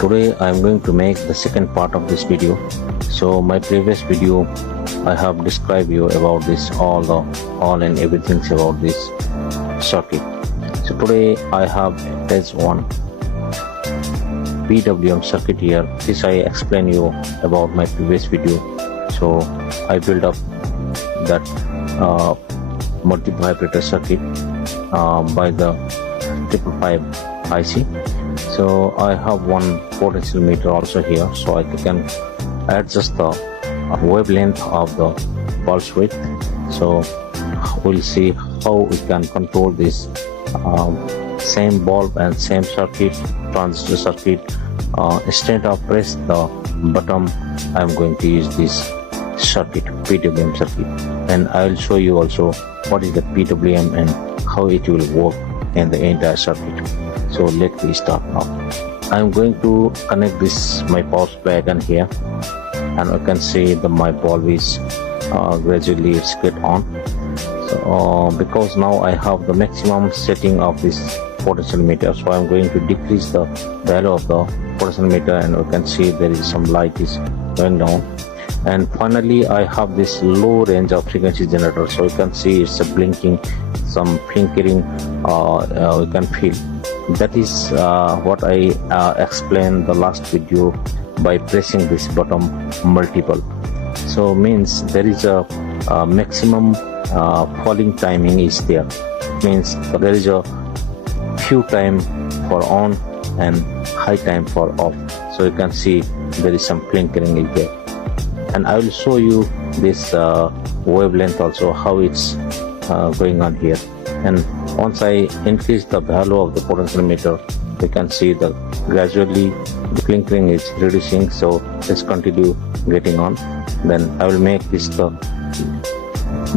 Today I am going to make the second part of this video. So my previous video I have described you about this all and everything about this circuit. So today I have test one PWM circuit here. This I explain you about my previous video. So I build up that multiple vibrator circuit by the 555 IC. So I have one potential meter also here, so I can adjust the wavelength of the pulse width. So we'll see how we can control this same bulb and same circuit, transistor circuit. Instead of press the button, I'm going to use this circuit, PWM circuit, and I will show you also what is the PWM and how it will work in the entire circuit. So let me start now. I'm going to connect this my power supply again here, and you can see the my bulb is gradually it's get on. So because now I have the maximum setting of this potential meter, so I'm going to decrease the value of the potential meter, and you can see there is some light is going down. And finally I have this low range of frequency generator, so you can see it's a blinking, some flickering you can feel. That is what I explained the last video by pressing this button multiple. So means there is a maximum falling timing is there. Means there is a few time for on and high time for off. So you can see there is some flickering is there. And I will show you this wavelength also, how it's going on here. And once I increase the value of the potential meter, you can see the gradually the flickering is reducing. So let's continue getting on. Then I will make this the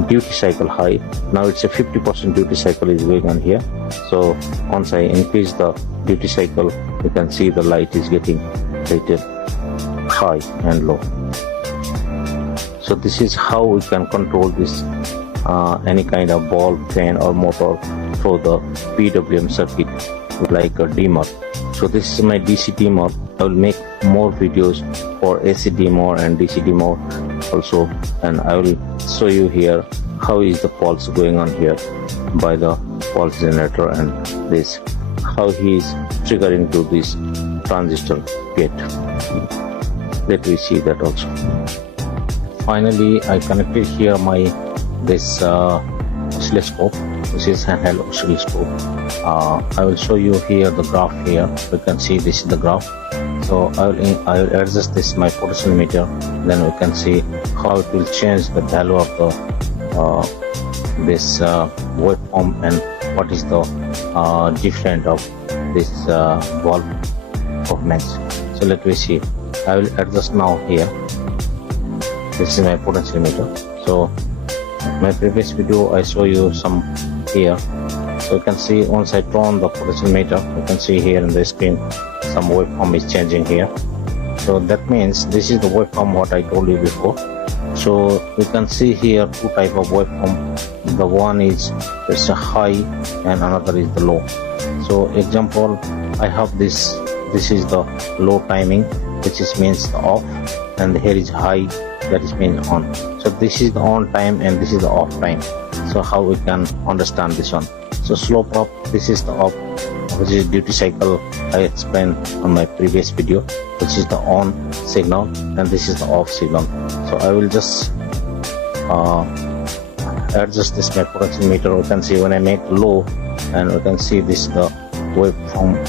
duty cycle high. Now it's a 50% duty cycle is going on here. So once I increase the duty cycle, you can see the light is getting rated high and low. So this is how we can control this any kind of bulb, fan or motor through the PWM circuit like a deemer. So this is my DC deemer. I will make more videos for AC deemer and DC deemer also, and I will show you here how is the pulse going on here by the pulse generator, and this how he is triggering to this transistor gate. Let me see that also. Finally I connected here my this oscilloscope. This is handheld oscilloscope. I will show you here the graph here. You can see this is the graph. So I will adjust this my potential meter, then we can see how it will change the value of the this waveform and what is the different of this bulb performance. So let me see. I will adjust now here. This is my potential meter. So my previous video I show you some here. So you can see once I turn the potential meter, you can see here in the screen some waveform is changing here. So that means this is the waveform what I told you before. So you can see here two type of waveform. The one is it's a high and another is the low. So example, I have this is the low timing, which is means the off, and here is high, that is means on. So this is the on time and this is the off time. So how we can understand this one? So slope up, this is the off, which is duty cycle. I explained on my previous video, which is the on signal, and this is the off signal. So I will just adjust this my potential meter. You can see when I make low, and you can see this the waveform.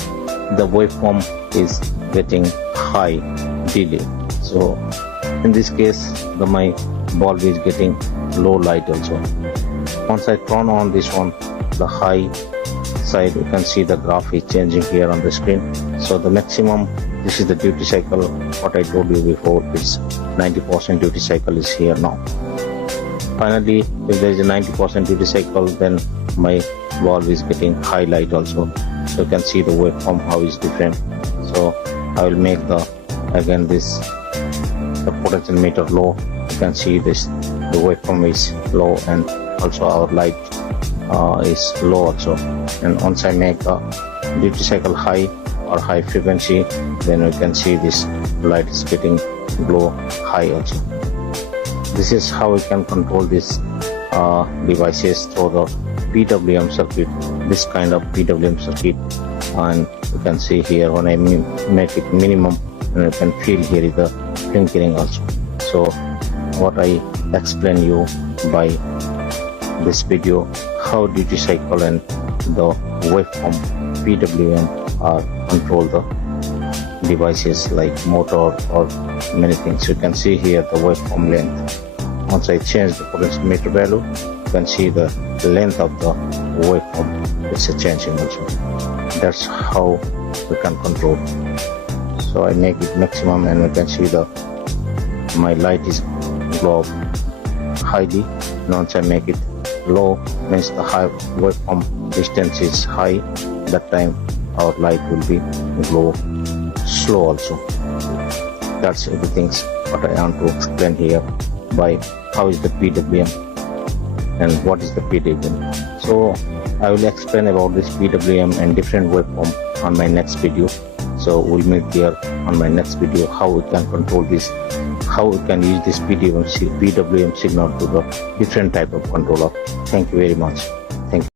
The waveform is getting high delay. So in this case my bulb is getting low light also. Once I turn on this one, the high side, you can see the graph is changing here on the screen. So the maximum, this is the duty cycle what I told you before, is 90% duty cycle is here now. Finally, if there is a 90% duty cycle, then my bulb is getting high light also. So you can see the waveform how is different. So I will make the again this the potential meter low. You can see this the waveform is low, and also our light is low also. And once I make the duty cycle high, or high frequency, then we can see this light is getting glow high also. This is how we can control these devices through the PWM circuit, this kind of PWM circuit. And you can see here when I make it minimum, and you can feel here is the flickering also. So what I explain you by this video, how duty cycle and the waveform PWM are control the devices like motor or many things. You can see here the waveform length. Once I change the potentiometer value, you can see the length of the waveform. It's a changing also. That's how we can control. So I make it maximum, and we can see my light is glow up highly. And once I make it low, means the high waveform distance is high. That time our light will be glow slow also. That's everything what I want to explain here by how is the PWM and what is the PWM. So I will explain about this PWM and different waveform on my next video. So we'll meet here on my next video, how we can control this, how we can use this PWM signal to the different type of controller. Thank you very much.